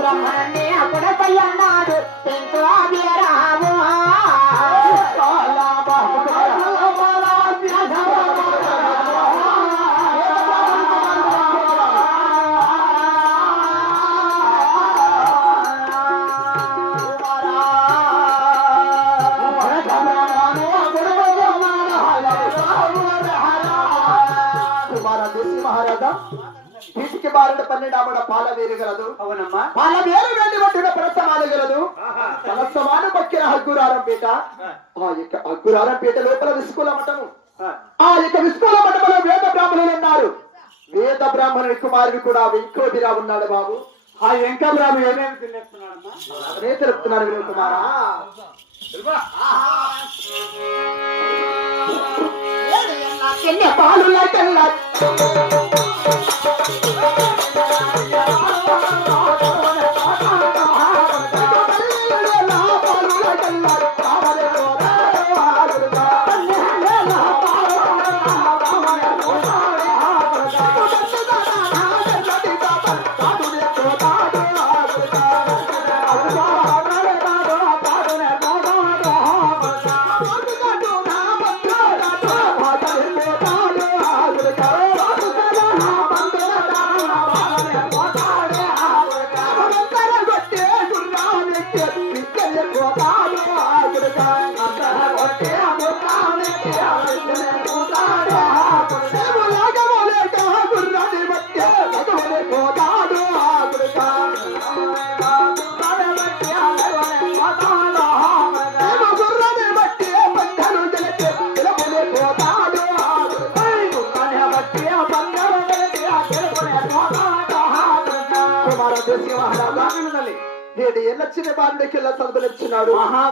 బ్రహ్మణ్ణి అప్పుడపై అన్నాడు రాము వీటికి బారిన 12 ఆమడ పాల వేరగలదు. అవునమ్మా. పాల వేరు వెండి కొట్టిన ప్రసమానగలదు. సలసమాను పక్కిన హగ్గురారం పీట. ఆ యొక్క హగ్గురారం పీట లోపల విస్కుల మఠము. ఆ యొక్క విస్కుల మఠంలో వేద బ్రాహ్మణులు ఉన్నారు. వేద బ్రాహ్మణుడి కుమారుడు కూడా వెంకోటిరావు ఉన్నాడు బాబు. ఆ వెంక బ్రాహ్మణుడు ఏమేమి తెలుస్తున్నాడమ్మా? అదే తెలుపుతున్నాడు వినోద్ కుమారా. పాలు నేడు ఎల్లచ్చిన బాలుడికి ఎలా చదువునిచ్చినాడు.